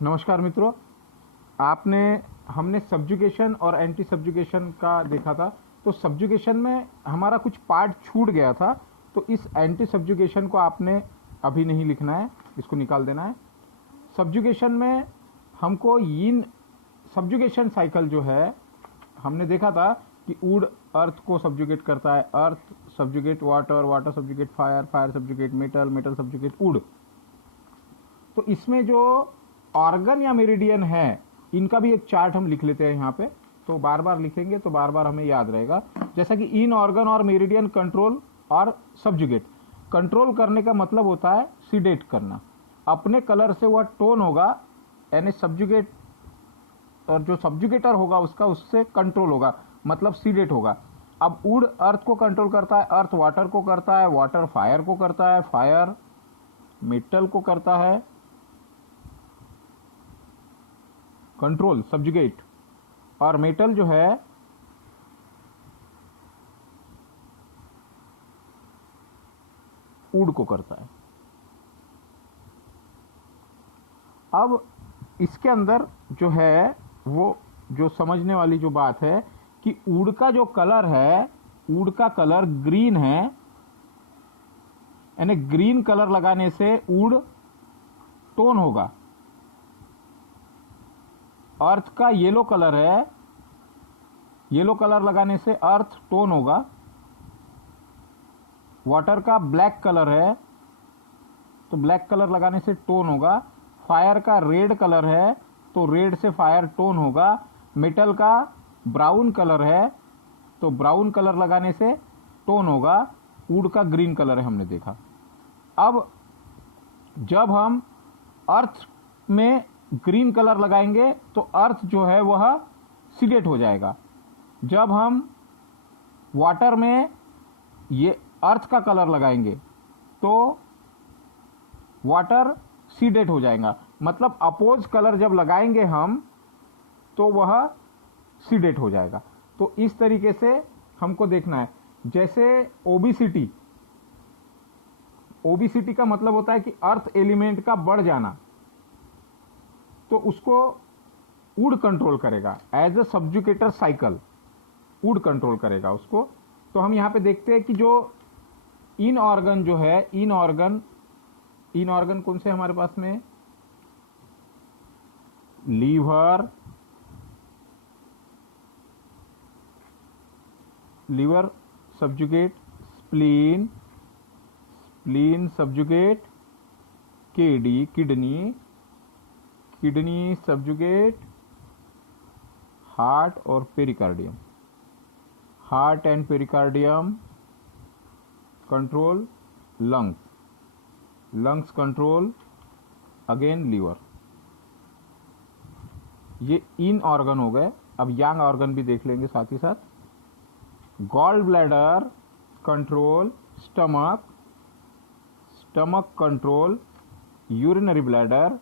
नमस्कार मित्रों। हमने सब्जुगेशन और एंटी सब्जुगेशन का देखा था। तो सब्जुगेशन में हमारा कुछ पार्ट छूट गया था, तो इस एंटी सब्जुगेशन को आपने अभी नहीं लिखना है, इसको निकाल देना है। सब्जुगेशन में हमको इन सब्जुगेशन साइकिल जो है हमने देखा था कि वुड अर्थ को सब्जुगेट करता है, earth subjugate water, water subjugate fire, fire subjugate metal, metal subjugate wood. तो इसमें जो ऑर्गन या मेरिडियन है, इनका भी एक चार्ट हम लिख लेते हैं यहाँ पे। तो बार बार लिखेंगे तो बार बार हमें याद रहेगा। जैसा कि इन ऑर्गन और मेरिडियन कंट्रोल और सब्जुगेट। कंट्रोल करने का मतलब होता है सीडेट करना। अपने कलर से वह टोन होगा, यानी सब्जुगेट, और जो सब्जुगेटर होगा उसका उससे कंट्रोल होगा, मतलब सीडेट होगा। अब वुड अर्थ को कंट्रोल करता है, अर्थ वाटर को करता है, वाटर फायर को करता है, फायर मेटल को करता है कंट्रोल सब्जुगेट, और मेटल जो है वुड को करता है। अब इसके अंदर जो है वो जो समझने वाली जो बात है कि वुड का जो कलर है, वुड का कलर ग्रीन है, यानी ग्रीन कलर लगाने से वुड टोन होगा। अर्थ का येलो कलर है, येलो कलर लगाने से अर्थ टोन होगा। वाटर का ब्लैक कलर है, तो ब्लैक कलर लगाने से टोन होगा। फायर का रेड कलर है, तो रेड से फायर टोन होगा। मेटल का ब्राउन कलर है, तो ब्राउन कलर लगाने से टोन होगा। वुड का ग्रीन कलर है, हमने देखा। अब जब हम अर्थ में ग्रीन कलर लगाएंगे तो अर्थ जो है वह सीडेट हो जाएगा। जब हम वाटर में ये अर्थ का कलर लगाएंगे तो वाटर सीडेट हो जाएगा। मतलब अपोज कलर जब लगाएंगे हम तो वह सीडेट हो जाएगा। तो इस तरीके से हमको देखना है। जैसे ओबेसिटी, ओबेसिटी का मतलब होता है कि अर्थ एलिमेंट का बढ़ जाना, तो उसको वुड कंट्रोल करेगा। As a subjugator cycle wood control करेगा उसको। तो हम यहां पे देखते हैं कि जो इन ऑर्गन जो है, इन ऑर्गन कौन से हमारे पास में? Liver, liver subjugate spleen, spleen subjugate kidney, kidney subjugate heart और pericardium, heart and pericardium control lungs, lungs control again liver. ये इन ऑर्गन हो गए। अब यांग ऑर्गन भी देख लेंगे साथ ही साथ। Gall bladder control stomach, stomach control urinary bladder,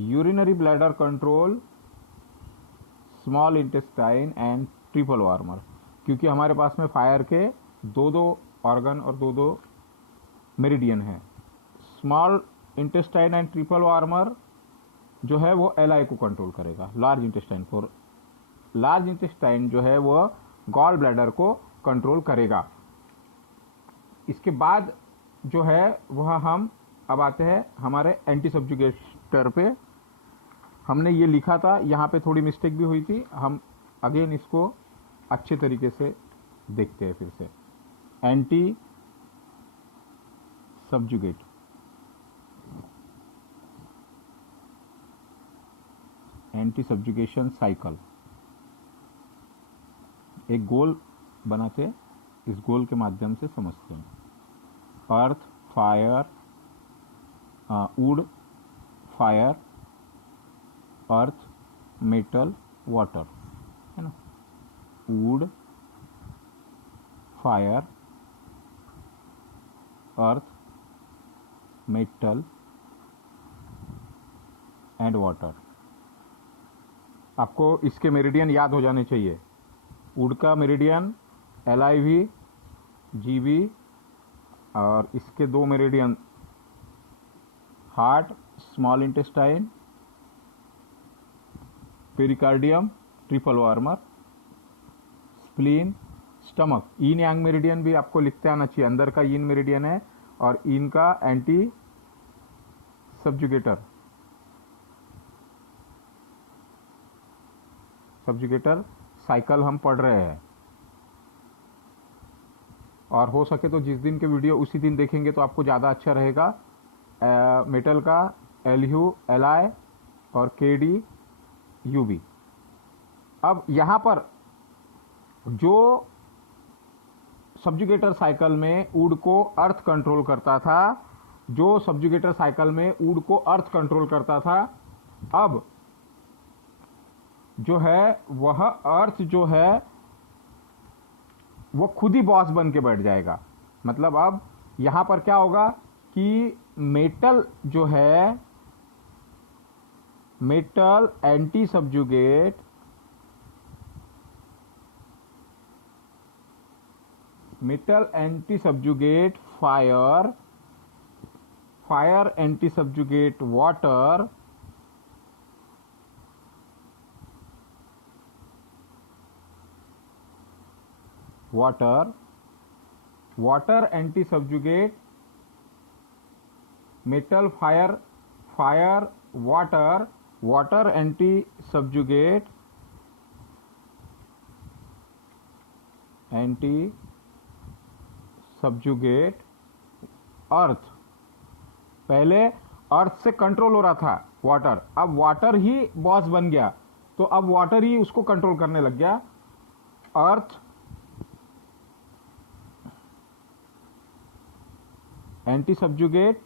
urinary bladder control small intestine and triple warmer. क्योंकि हमारे पास में फायर के दो दो ऑर्गन और दो दो मेरिडियन है। Small intestine and triple warmer जो है वो एलआई को कंट्रोल करेगा, large intestine. For large intestine जो है वो गॉल ब्लैडर को कंट्रोल करेगा। इसके बाद जो है वह हम अब आते हैं हमारे एंटी सब्जुगेटर पे। हमने ये लिखा था, यहाँ पे थोड़ी मिस्टेक भी हुई थी। हम अगेन इसको अच्छे तरीके से देखते हैं फिर से। Anti subjugate, anti subjugation cycle. एक गोल बनाते हैं, इस गोल के माध्यम से समझते हैं। Earth fire, wood fire, earth metal water, है ना। Wood fire earth metal and water. आपको इसके मेरिडियन याद हो जाने चाहिए। वुड का मेरिडियन LIV GB, और इसके दो meridian heart small intestine pericardium, triple warmer, spleen, stomach. Yin yang meridian भी आपको लिखते आना चाहिए, अंदर का ईन मेरिडियन है और ईन का एंटी सब्जुगेटर, सब्जुगेटर साइकिल हम पढ़ रहे हैं। और हो सके तो जिस दिन के वीडियो उसी दिन देखेंगे तो आपको ज़्यादा अच्छा रहेगा। मेटल का LU, LI और KD, UB। अब यहाँ पर जो सब्जुगेटर साइकिल में वुड को अर्थ कंट्रोल करता था, जो सब्जुगेटर साइकिल में वुड को अर्थ कंट्रोल करता था, अब जो है वह अर्थ जो है वो खुद ही बॉस बन के बैठ जाएगा। मतलब अब यहां पर क्या होगा कि मेटल जो है, metal anti subjugate, metal anti subjugate fire, fire anti subjugate water, water, water anti subjugate metal fire, fire water, water anti subjugate, anti subjugate earth. पहले अर्थ से कंट्रोल हो रहा था वाटर, अब वाटर ही बॉस बन गया, तो अब वाटर ही उसको कंट्रोल करने लग गया। अर्थ एंटी सब्जुगेट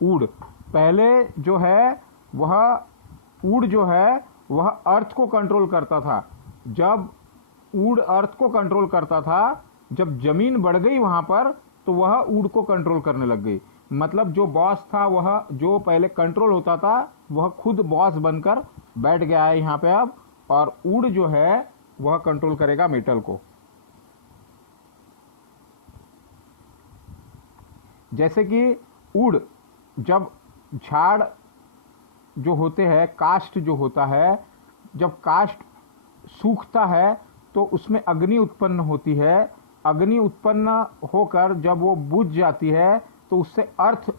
वुड। पहले जो है वह वुड जो है वह अर्थ को कंट्रोल करता था। जब वुड अर्थ को कंट्रोल करता था, जब जमीन बढ़ गई वहां पर, तो वह वुड को कंट्रोल करने लग गई। मतलब जो बॉस था, वह जो पहले कंट्रोल होता था, वह खुद बॉस बनकर बैठ गया है यहाँ पे अब, और वुड जो है वह कंट्रोल करेगा मेटल को। जैसे कि वुड, जब झाड़ जो होते हैं, काष्ठ जो होता है, जब काष्ठ सूखता है तो उसमें अग्नि उत्पन्न होती है। अग्नि उत्पन्न होकर जब वो बुझ जाती है तो उससे अर्थ,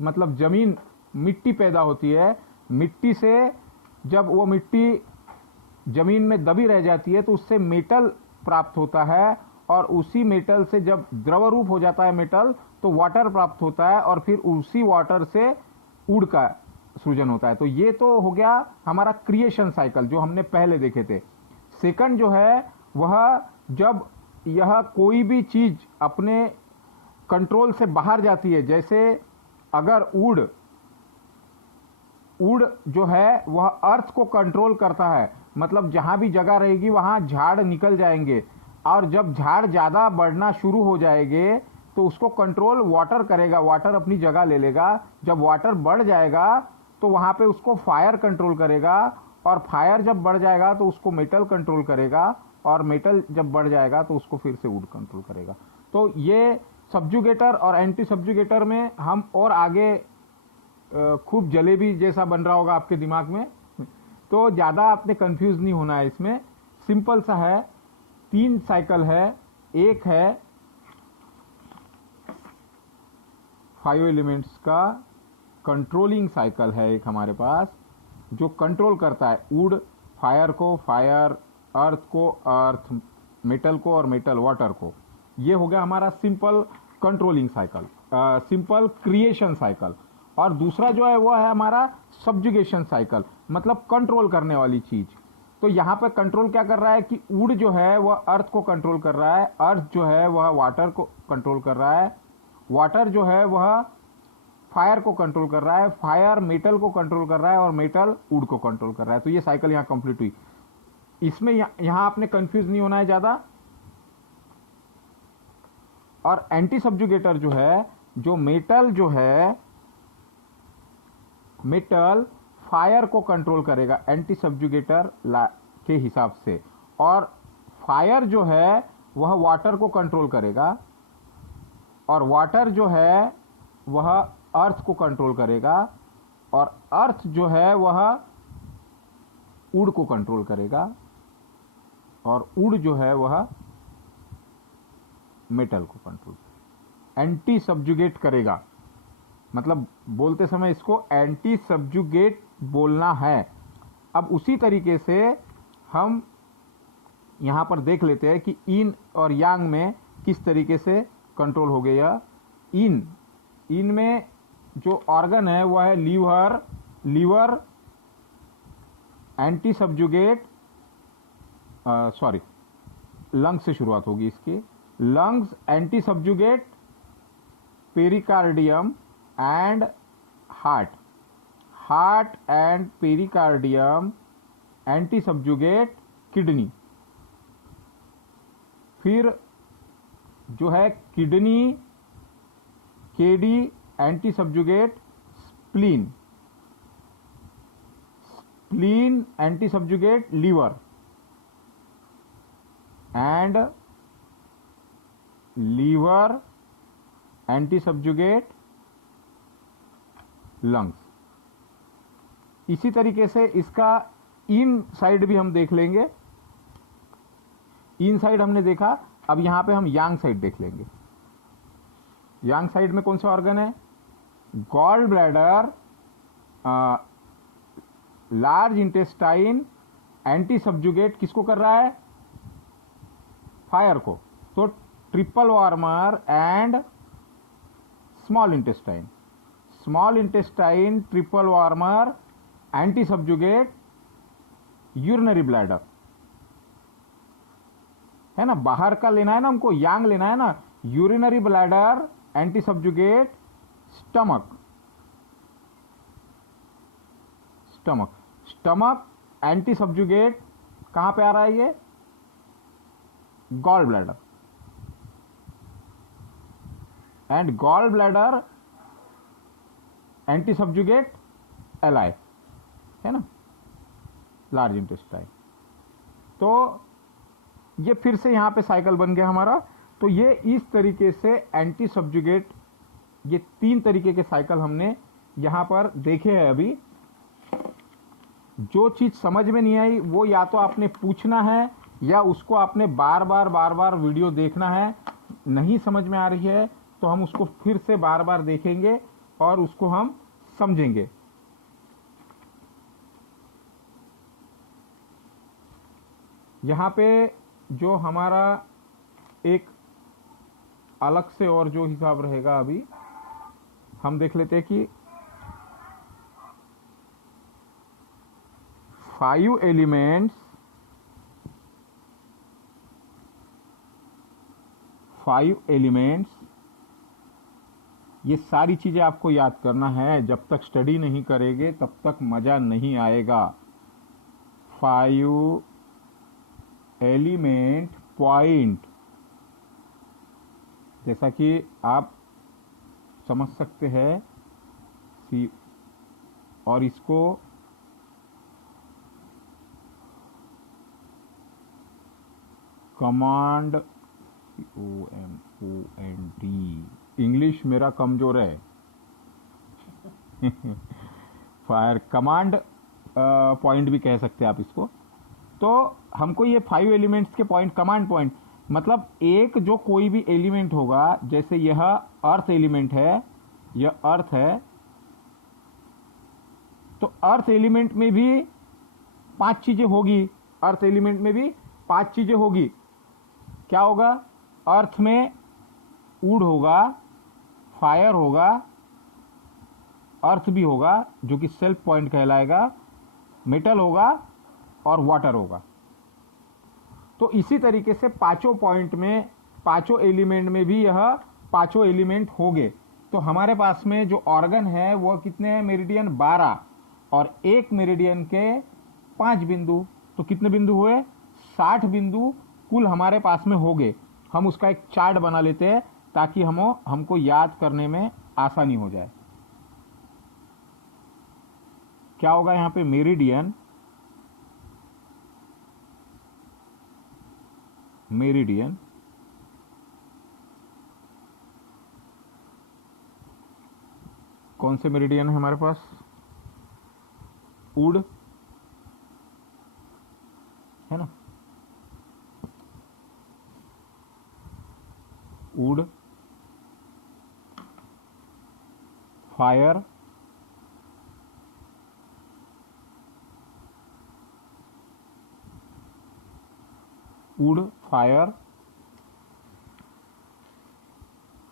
मतलब जमीन, मिट्टी पैदा होती है। मिट्टी से जब वो मिट्टी जमीन में दबी रह जाती है तो उससे मेटल प्राप्त होता है, और उसी मेटल से जब द्रव रूप हो जाता है मेटल, तो वाटर प्राप्त होता है, और फिर उसी वाटर से वुड का सृजन होता है। तो ये तो हो गया हमारा क्रिएशन साइकिल जो हमने पहले देखे थे। सेकंड जो है वह, जब यह कोई भी चीज अपने कंट्रोल से बाहर जाती है, जैसे अगर वुड जो है वह अर्थ को कंट्रोल करता है, मतलब जहां भी जगह रहेगी वहां झाड़ निकल जाएंगे, और जब झाड़ ज्यादा बढ़ना शुरू हो जाएंगे तो उसको कंट्रोल वाटर करेगा, वाटर अपनी जगह ले लेगा। जब वाटर बढ़ जाएगा तो वहां पे उसको फायर कंट्रोल करेगा, और फायर जब बढ़ जाएगा तो उसको मेटल कंट्रोल करेगा, और मेटल जब बढ़ जाएगा तो उसको फिर से वुड कंट्रोल करेगा। तो ये सब्जुगेटर और एंटी सब्जुगेटर में हम और आगे खूब जलेबी जैसा बन रहा होगा आपके दिमाग में, तो ज़्यादा आपने कंफ्यूज नहीं होना है। इसमें सिंपल सा है, 3 साइकिल है। एक है 5 एलिमेंट्स का कंट्रोलिंग साइकिल है एक हमारे पास, जो कंट्रोल करता है वुड, फायर को फायर, अर्थ को अर्थ, मेटल को और मेटल वाटर को। ये हो गया हमारा simple controlling cycle, simple creation cycle. और दूसरा जो है वो है हमारा सब्जुगेशन साइकिल, मतलब कंट्रोल करने वाली चीज। तो यहाँ पे कंट्रोल क्या कर रहा है कि वुड जो है वह अर्थ को कंट्रोल कर रहा है, अर्थ जो है वह वाटर को कंट्रोल कर रहा है, वाटर जो है वह फायर को कंट्रोल कर रहा है, फायर मेटल को कंट्रोल कर रहा है, और मेटल वुड को कंट्रोल कर रहा है। तो ये साइकिल यहाँ कंप्लीट हुई। इसमें यहाँ आपने कंफ्यूज नहीं होना है ज्यादा। और एंटी सब्जुगेटर जो है, जो मेटल जो है, मेटल फायर को कंट्रोल करेगा एंटी सब्जुगेटर के हिसाब से, और फायर जो है वह वाटर को कंट्रोल करेगा, और वाटर जो है वह अर्थ को कंट्रोल करेगा, और अर्थ जो है वह उड़ को कंट्रोल करेगा, और उड़ जो है वह मेटल को कंट्रोल करेगा। एंटी सब्जुगेट करेगा, मतलब बोलते समय इसको एंटी सब्जुगेट बोलना है। अब उसी तरीके से हम यहां पर देख लेते हैं कि इन और यांग में किस तरीके से कंट्रोल हो गया। इन में जो ऑर्गन है वह है liver anti subjugate, sorry lungs से शुरुआत होगी इसकी, lungs anti subjugate, pericardium and heart and pericardium anti subjugate kidney. फिर जो है kidney KD anti subjugate spleen anti subjugate liver and liver anti subjugate lungs. इसी तरीके से इसका इन साइड भी हम देख लेंगे। इन साइड हमने देखा, अब यहां पे हम यांग साइड देख लेंगे। यांग साइड में कौन से ऑर्गन है? Gall bladder, large intestine anti subjugate किसको कर रहा है? फायर को। तो triple warmer and small intestine triple warmer anti subjugate urinary bladder, है ना, बाहर का लेना है ना हमको, यांग लेना है ना। Urinary bladder anti subjugate stomach anti subjugate कहां पे आ रहा है ये? Gall bladder, and gall bladder anti subjugate ally, है ना, लार्ज इंटेस्टाइन। तो ये फिर से यहां पे साइकिल बन गया हमारा। तो ये इस तरीके से एंटी सब्जुगेट, ये 3 तरीके के साइकिल हमने यहां पर देखे हैं। अभी जो चीज समझ में नहीं आई वो या तो आपने पूछना है या उसको आपने बार बार वीडियो देखना है। नहीं समझ में आ रही है तो हम उसको फिर से बार बार देखेंगे और उसको हम समझेंगे। यहां पे जो हमारा एक अलग से और जो हिसाब रहेगा, अभी हम देख लेते हैं कि 5 एलिमेंट्स, ये सारी चीजें आपको याद करना है। जब तक स्टडी नहीं करेंगे तब तक मजा नहीं आएगा। 5 एलिमेंट पॉइंट, जैसा कि आप समझ सकते हैं सी, और इसको कमांड COMOND, इंग्लिश मेरा कमजोर है। फायर कमांड पॉइंट भी कह सकते हैं आप इसको। तो हमको ये 5 एलिमेंट्स के पॉइंट, कमांड पॉइंट मतलब एक जो कोई भी एलिमेंट होगा, जैसे यह अर्थ एलिमेंट है, यह अर्थ है, तो अर्थ एलिमेंट में भी 5 चीजें होगी। अर्थ एलिमेंट में भी 5 चीजें होगी। क्या होगा? अर्थ में वुड होगा, फायर होगा, अर्थ भी होगा जो कि सेल्फ पॉइंट कहलाएगा, मेटल होगा और वाटर होगा। तो इसी तरीके से 5 पॉइंट में, 5 एलिमेंट में भी यह 5 एलिमेंट होंगे। तो हमारे पास में जो ऑर्गन है वह कितने हैं? मेरिडियन 12, और एक मेरिडियन के 5 बिंदु, तो कितने बिंदु हुए? 60 बिंदु कुल हमारे पास में होंगे। हम उसका एक चार्ट बना लेते हैं ताकि हमको याद करने में आसानी हो जाए। क्या होगा यहां पे? मेरिडियन कौन से मेरिडियन है हमारे पास? वुड, है ना, wood, fire, wood, fire,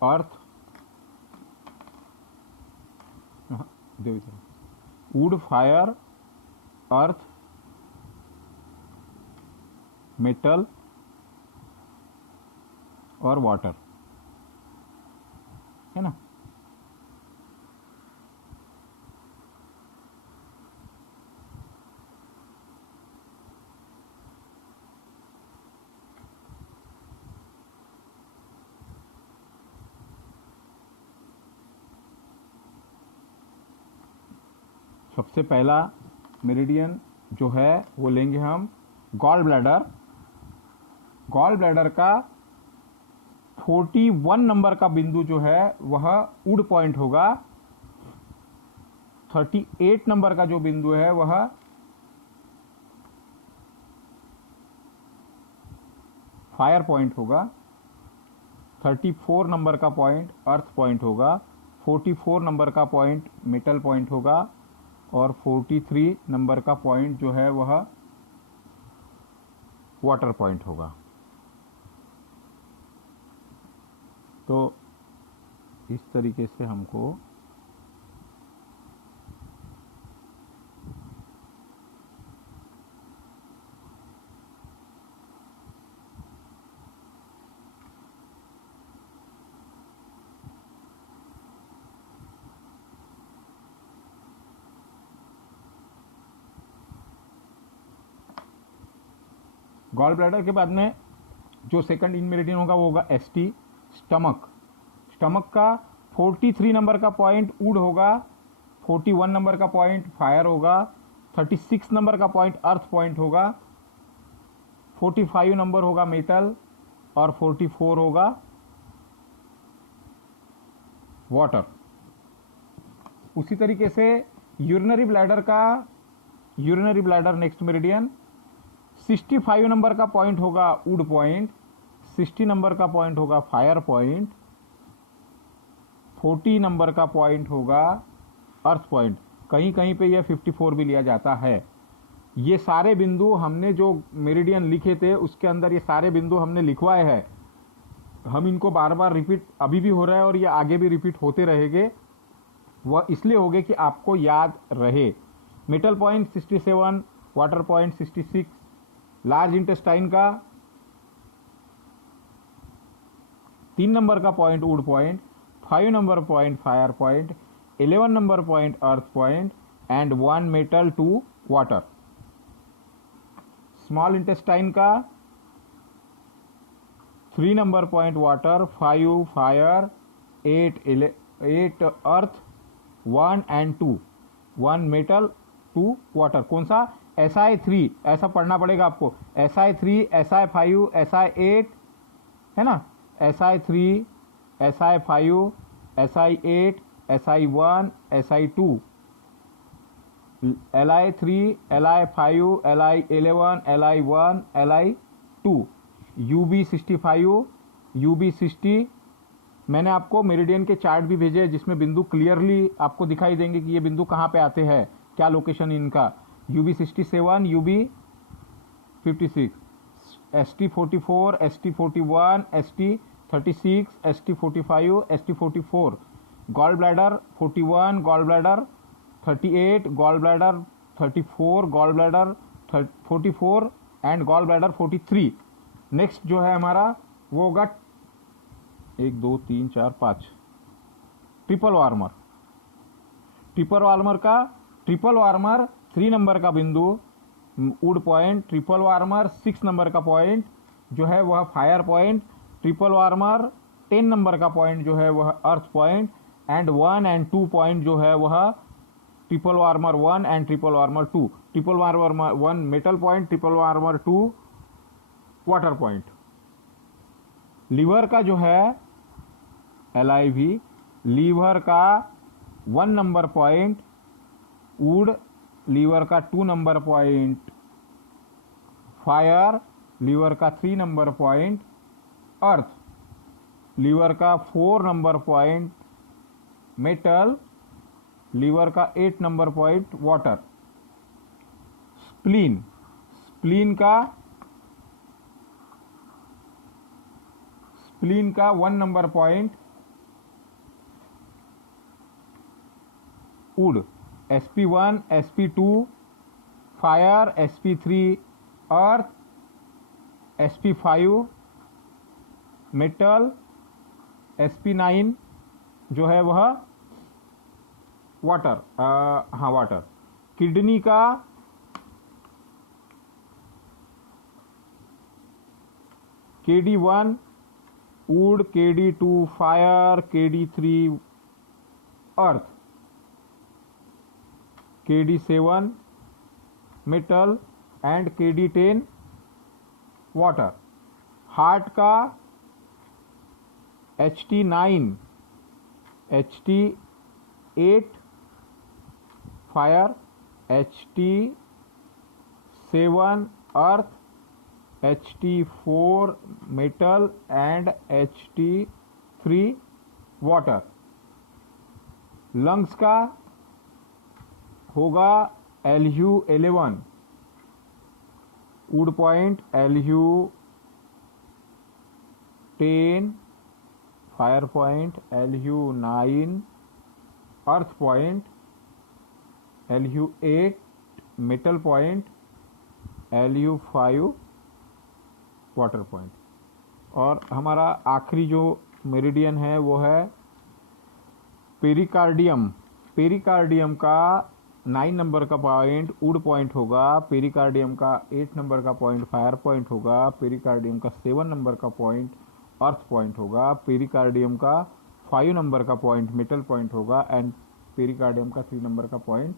earth, would, fire, earth, metal और वाटर, है ना। सबसे पहला मेरिडियन जो है वो लेंगे हम गॉल ब्लैडर। गॉल ब्लैडर का 41 नंबर का बिंदु जो है वह वुड पॉइंट होगा। 38 नंबर का जो बिंदु है वह फायर पॉइंट होगा। 34 नंबर का पॉइंट अर्थ पॉइंट होगा। 44 नंबर का पॉइंट मेटल पॉइंट होगा और 43 नंबर का पॉइंट जो है वह वाटर पॉइंट होगा। तो इस तरीके से हमको गॉल ब्लैडर के बाद में जो सेकंड इन मेरिडियन होगा वो होगा एसटी, स्टमक। स्टमक का 43 नंबर का पॉइंट वुड होगा। 41 नंबर का पॉइंट फायर होगा। 36 नंबर का पॉइंट अर्थ पॉइंट होगा। 45 नंबर होगा मेटल और 44 होगा वाटर। उसी तरीके से यूरिनरी ब्लैडर का urinary bladder next meridian 65 number का पॉइंट होगा वुड पॉइंट। 60 नंबर का पॉइंट होगा फायर पॉइंट। 40 नंबर का पॉइंट होगा अर्थ पॉइंट। कहीं कहीं पे यह 54 भी लिया जाता है। ये सारे बिंदु हमने जो मेरिडियन लिखे थे उसके अंदर ये सारे बिंदु हमने लिखवाए हैं। हम इनको बार बार रिपीट अभी भी हो रहा है और ये आगे भी रिपीट होते रहेंगे। वह इसलिए होंगे कि आपको याद रहे। Metal point 67, water point 66, large intestine का 3 नंबर का point would point, 5 number point fire point, 11 number point earth point and 1 metal 2 water. Small intestine का 3 number point water, 5 fire, 8 earth, 1 and 2, 1 metal 2 water. कौन सा? SI3 ऐसा पढ़ना पड़ेगा आपको। SI3, SI5, SI8 है ना। SI3, SI5, SI8, SI1, SI2, Li3, Li5, Li11, Li1, Li2, UB65, UB60। मैंने आपको मेरिडियन के चार्ट भी भेजे हैं जिसमें बिंदु क्लियरली आपको दिखाई देंगे कि ये बिंदु कहाँ पे आते हैं, क्या लोकेशन इनका। UB67, UB56, ST44, ST41, ST36, ST45, ST44, gall bladder 41, gall bladder 38, gall bladder 34, gall bladder 44 and gall bladder 43। Next जो है हमारा वो होगा 1 2 3 4 5 ट्रिपल वार्मर। ट्रिपल वार्मर का ट्रिपल वार्मर 3 नंबर का बिंदु wood point, triple warmer 6 number का point जो है वह fire point, triple warmer 10 number का पॉइंट जो है वह earth point and 1 and 2 point जो है वह triple warmer 1 and triple warmer 2। Triple warmer 1 metal point, triple warmer 2 water point. Liver का जो है LIV, लीवर का 1 नंबर पॉइंट वुड, लीवर का 2 नंबर पॉइंट फायर लीवर का 3 नंबर पॉइंट, अर्थ liver का 4 नंबर पॉइंट, मेटल लीवर का 8 number point, water. Spleen, spleen का 1 number point, would. sp1 sp2 fire, sp3 earth, sp5 metal, sp9 जो है वह water, हाँ water. Kidney का kd1 would, kd2 fire, kd3 earth, kd7 metal and kd10 water. Heart का ht9 ht8 fire, ht7 earth, ht4 metal and ht3 water. Lungs का होगा Lu11 would point, Lu10 fire point, Lu9 earth point, Lu8 metal point, Lu5 water point. और हमारा आखिरी जो meridian है वो है पेरिकार्डियम। पेरिकार्डियम का 9 नंबर का पॉइंट वुड पॉइंट होगा, पेरिकार्डियम का 8 नंबर का पॉइंट फायर पॉइंट होगा, पेरिकार्डियम का 7 नंबर का पॉइंट अर्थ पॉइंट होगा, पेरिकार्डियम का 5 नंबर का पॉइंट मेटल पॉइंट होगा एंड पेरिकार्डियम का 3 नंबर का पॉइंट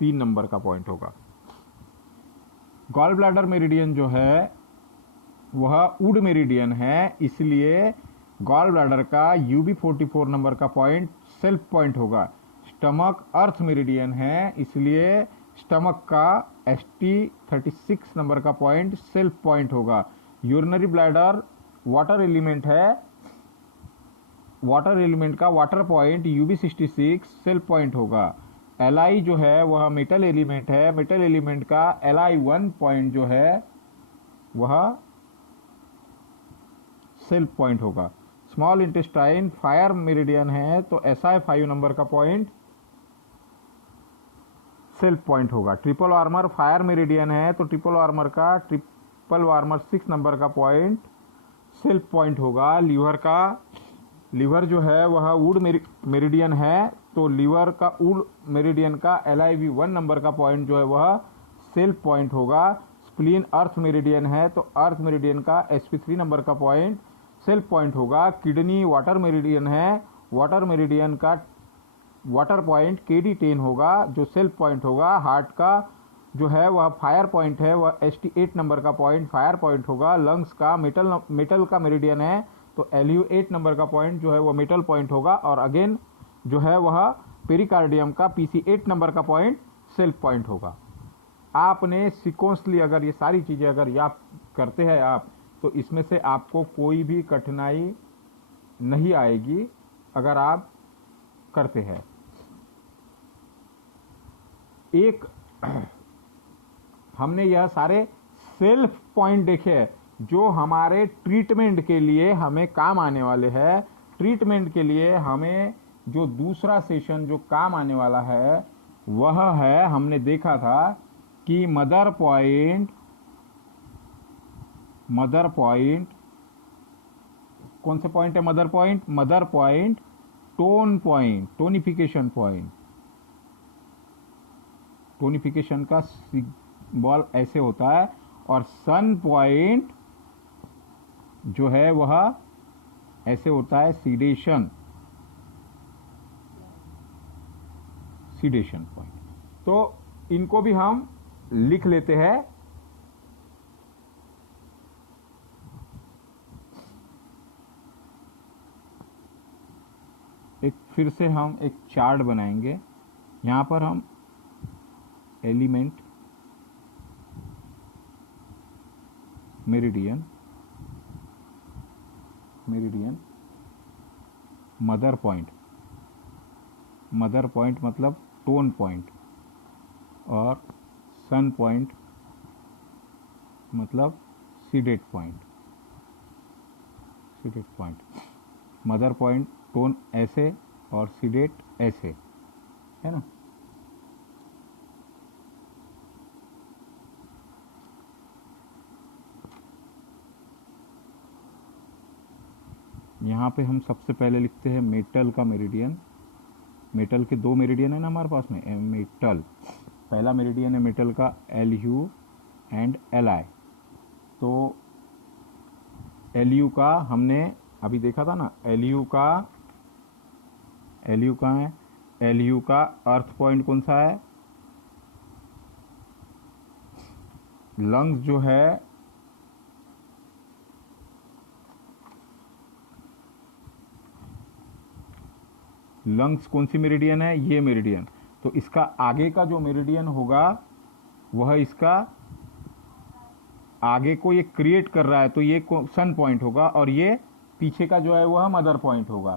3 नंबर का पॉइंट होगा। गॉल ब्लैडर मेरिडियन जो है वह वुड मेरिडियन है, इसलिए गॉल ब्लैडर का UB44 नंबर का पॉइंट सेल्फ पॉइंट होगा। स्टमक अर्थ मेरिडियन है, इसलिए स्टमक का ST36 नंबर का पॉइंट सेल्फ पॉइंट होगा। यूरिनरी ब्लैडर वाटर एलिमेंट है, वाटर एलिमेंट का water point UB66 self point होगा। Li जो है वह मेटल एलिमेंट है, मेटल एलिमेंट का Li1 पॉइंट जो है वह सेल्फ पॉइंट होगा। स्मॉल इंटेस्टाइन फायर मेरिडियन है तो Si5 नंबर का पॉइंट सेल्फ पॉइंट होगा। ट्रिपल वार्मर फायर मेरिडियन है तो ट्रिपल वार्मर का ट्रिपल वार्मर 6 नंबर का पॉइंट सेल्फ पॉइंट होगा। लीवर जो है वह वुड मेरिडियन है तो लीवर का वुड मेरिडियन का LIV1 नंबर का पॉइंट जो है वह सेल्फ पॉइंट होगा। स्प्लीन अर्थ मेरिडियन है तो अर्थ मेरिडियन का SP3 नंबर का पॉइंट सेल्फ पॉइंट होगा। किडनी वाटर मेरिडियन है, वाटर मेरिडियन का वाटर पॉइंट KD10 होगा जो सेल्फ पॉइंट होगा। हार्ट का जो है वह फायर पॉइंट है, वह ST8 नंबर का पॉइंट फायर पॉइंट होगा। लंग्स का मेटल का मेरिडियन है तो Lu8 नंबर का पॉइंट जो है वह मेटल पॉइंट होगा। और अगेन जो है वह पेरिकार्डियम का PC8 नंबर का पॉइंट सेल्फ पॉइंट होगा। आपने सिक्वेंसली अगर ये सारी चीज़ें अगर याद करते हैं आप तो इसमें से आपको कोई भी कठिनाई नहीं आएगी अगर आप करते हैं। एक हमने यह सारे सेल्फ पॉइंट देखे जो हमारे ट्रीटमेंट के लिए हमें काम आने वाले हैं। ट्रीटमेंट के लिए हमें जो दूसरा सेशन जो काम आने वाला है वह है, हमने देखा था कि मदर पॉइंट कौन से पॉइंट है? Mother point tone point, tonification point. Tonification का सिंबल ऐसे होता है। और सन पॉइंट जो है वह ऐसे होता है, सीडेशन पॉइंट। तो इनको भी हम लिख लेते हैं। एक फिर से हम एक चार्ट बनाएंगे। यहां पर हम element meridian, meridian mother point, mother point मतलब टोन पॉइंट, और सन पॉइंट मतलब seeded point, seeded point. Mother point tone ऐसे और सीडेड ऐसे, है ना। यहाँ पे हम सबसे पहले लिखते हैं मेटल का मेरिडियन। मेटल के दो मेरिडियन है ना हमारे पास में, मेटल पहला मेरिडियन है मेटल का LU एंड LI। तो LU का हमने अभी देखा था ना, LU कहाँ है, LU का अर्थ पॉइंट कौन सा है, लंग्स जो है लंग्स कौन सी मेरिडियन है, ये मेरिडियन। तो इसका आगे का जो मेरिडियन होगा वह इसका आगे को ये क्रिएट कर रहा है, तो ये सन पॉइंट होगा, और ये पीछे का जो है वह मदर पॉइंट होगा।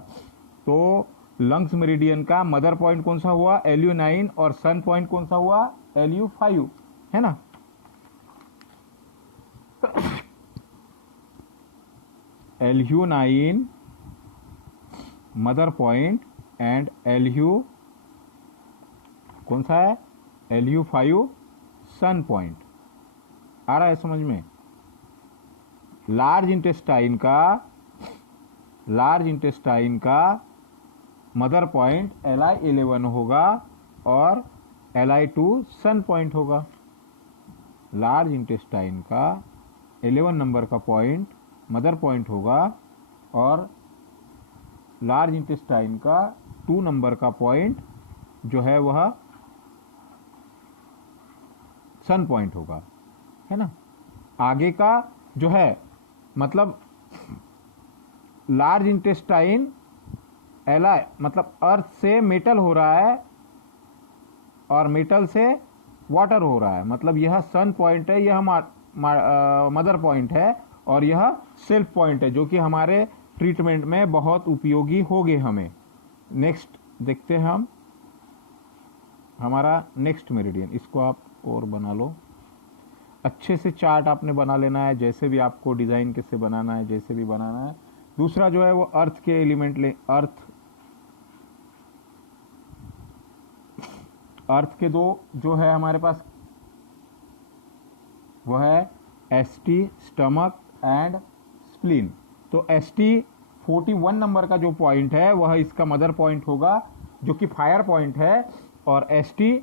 तो लंग्स मेरिडियन का मदर पॉइंट कौन सा हुआ, LU9, और सन पॉइंट कौन सा हुआ, LU5, है ना। LU9 mother point and LU कौन सा है, LU5 सन पॉइंट। आ रहा है समझ में। लार्ज इंटेस्टाइन का मदर पॉइंट LI11 होगा और LI2 सन पॉइंट होगा। लार्ज इंटेस्टाइन का 11 नंबर का पॉइंट मदर पॉइंट होगा और लार्ज इंटेस्टाइन का 2 नंबर का पॉइंट जो है वह सन पॉइंट होगा, है ना। आगे का जो है मतलब लार्ज इंटेस्टाइन LI मतलब अर्थ से मेटल हो रहा है और मेटल से वाटर हो रहा है, मतलब यह सन पॉइंट है, यह मदर पॉइंट है, और यह सेल्फ पॉइंट है जो कि हमारे ट्रीटमेंट में बहुत उपयोगी होगे हमें। नेक्स्ट देखते हैं हम हमारा नेक्स्ट मेरिडियन। इसको आप और बना लो, अच्छे से चार्ट आपने बना लेना है, जैसे भी आपको डिज़ाइन कैसे बनाना है, जैसे भी बनाना है। दूसरा जो है वो अर्थ के एलिमेंट ले, अर्थ के दो जो है हमारे पास वह है ST स्टमक एंड स्प्लीन। तो ST 41 नंबर का जो पॉइंट है वह इसका मदर पॉइंट होगा जो कि फायर पॉइंट है, और ST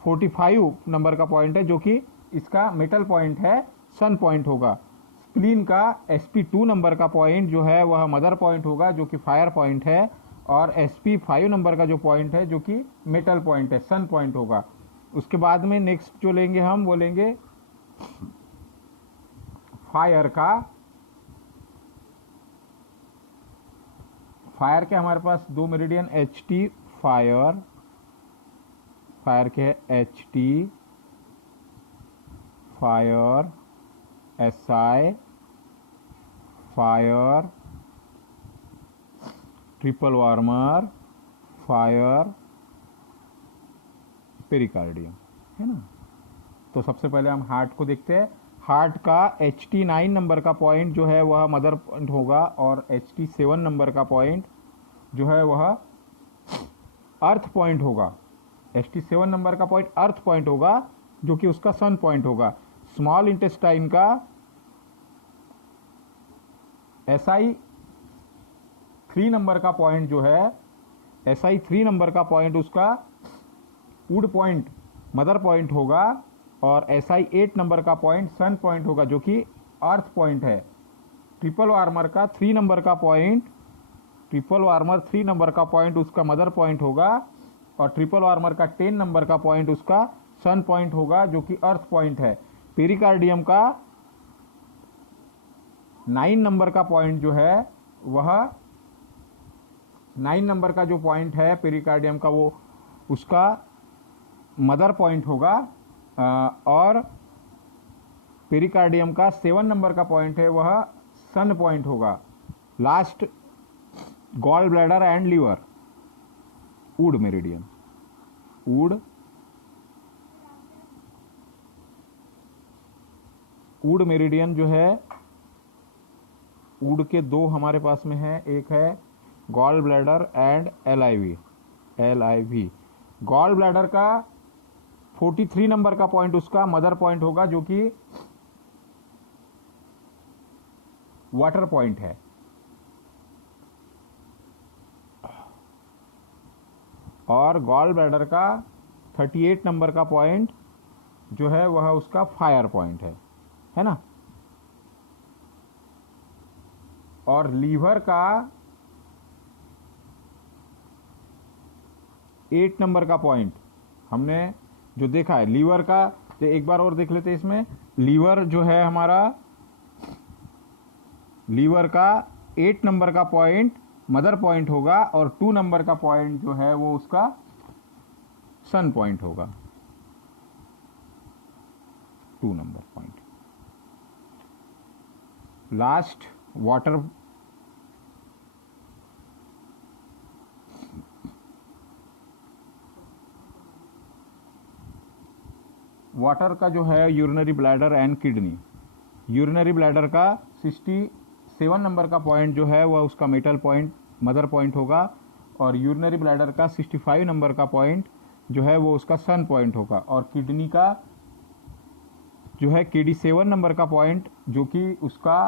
45 नंबर का पॉइंट है जो कि इसका मेटल पॉइंट है, सन पॉइंट होगा। स्प्लीन का SP2 नंबर का पॉइंट जो है वह मदर पॉइंट होगा जो कि फायर पॉइंट है, और SP5 नंबर का जो पॉइंट है जो कि मेटल पॉइंट है, सन पॉइंट होगा। उसके बाद में नेक्स्ट जो लेंगे हम वो लेंगे फायर का। फायर के हमारे पास दो मेरिडियन HT फायर, फायर के है HT fire, SI fire, triple warmer fire, pericardium, है ना। तो सबसे पहले हम हार्ट को देखते हैं। हार्ट का HT9 नंबर का पॉइंट जो है वह मदर पॉइंट होगा, और HT7 नंबर का पॉइंट जो है वह अर्थ पॉइंट होगा। HT7 नंबर का पॉइंट अर्थ पॉइंट होगा जो कि उसका सन पॉइंट होगा। स्मॉल इंटेस्टाइन का SI3 नंबर का पॉइंट जो है, SI3 नंबर का पॉइंट उसका वुड पॉइंट मदर पॉइंट होगा, और SI8 नंबर का पॉइंट सन पॉइंट होगा जो कि अर्थ पॉइंट है। ट्रिपल वार्मर का 3 नंबर का पॉइंट, ट्रिपल वार्मर 3 नंबर का पॉइंट उसका मदर पॉइंट होगा, और ट्रिपल वार्मर का 10 नंबर का पॉइंट उसका सन पॉइंट होगा जो कि अर्थ पॉइंट है। पेरिकार्डियम का 9 नंबर का पॉइंट जो है वह 9 नंबर का जो पॉइंट है पेरिकार्डियम का वो उसका मदर पॉइंट होगा और पेरिकार्डियम का 7 नंबर का पॉइंट है वह सन पॉइंट होगा। Last gall bladder and liver, wood meridian, wood meridian जो है, वुड के दो हमारे पास में है, एक है gall bladder and LIV। Gall bladder का 43 नंबर का पॉइंट उसका मदर पॉइंट होगा जो कि वाटर पॉइंट है। और गॉल ब्लैडर का 38 नंबर का पॉइंट जो है वह उसका फायर पॉइंट है ना। और लीवर का 8 नंबर का पॉइंट हमने जो देखा है, लीवर का तो एक बार और देख लेते हैं। इसमें लीवर जो है हमारा, लीवर का 8 नंबर का पॉइंट मदर पॉइंट होगा और 2 नंबर का पॉइंट जो है वो उसका सन पॉइंट होगा, 2 नंबर पॉइंट। लास्ट वाटर का जो है urinary bladder and kidney. Urinary bladder का 67 नंबर का पॉइंट जो है वह उसका मेटल पॉइंट मदर पॉइंट होगा और यूरिनरी ब्लैडर का 65 नंबर का पॉइंट जो है वो उसका सन पॉइंट होगा। और किडनी का जो है KD7 नंबर का पॉइंट जो कि उसका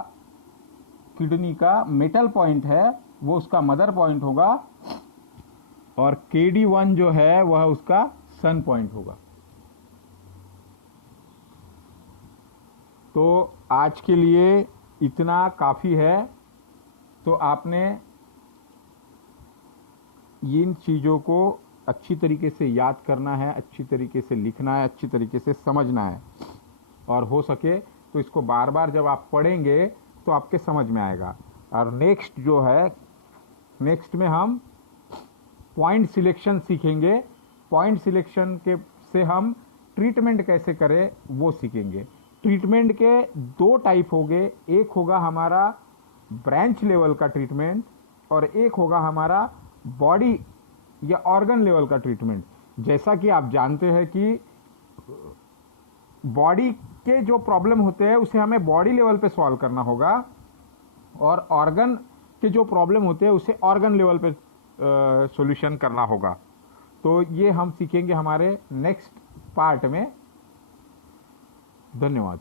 किडनी का मेटल पॉइंट है वो उसका मदर पॉइंट होगा और KD1 जो है वह उसका सन पॉइंट होगा। तो आज के लिए इतना काफ़ी है। तो आपने इन चीज़ों को अच्छी तरीके से याद करना है, अच्छी तरीके से लिखना है, अच्छी तरीके से समझना है और हो सके तो इसको बार बार जब आप पढ़ेंगे तो आपके समझ में आएगा। और नेक्स्ट जो है, नेक्स्ट में हम पॉइंट सिलेक्शन सीखेंगे। पॉइंट सिलेक्शन के से हम ट्रीटमेंट कैसे करें वो सीखेंगे। ट्रीटमेंट के 2 टाइप होंगे, एक होगा हमारा ब्रांच लेवल का ट्रीटमेंट और एक होगा हमारा बॉडी या ऑर्गन लेवल का ट्रीटमेंट। जैसा कि आप जानते हैं कि बॉडी के जो प्रॉब्लम होते हैं उसे हमें बॉडी लेवल पे सॉल्व करना होगा और ऑर्गन के जो प्रॉब्लम होते हैं उसे ऑर्गन लेवल पे सॉल्यूशन करना होगा। तो ये हम सीखेंगे हमारे नेक्स्ट पार्ट में। धन्यवाद।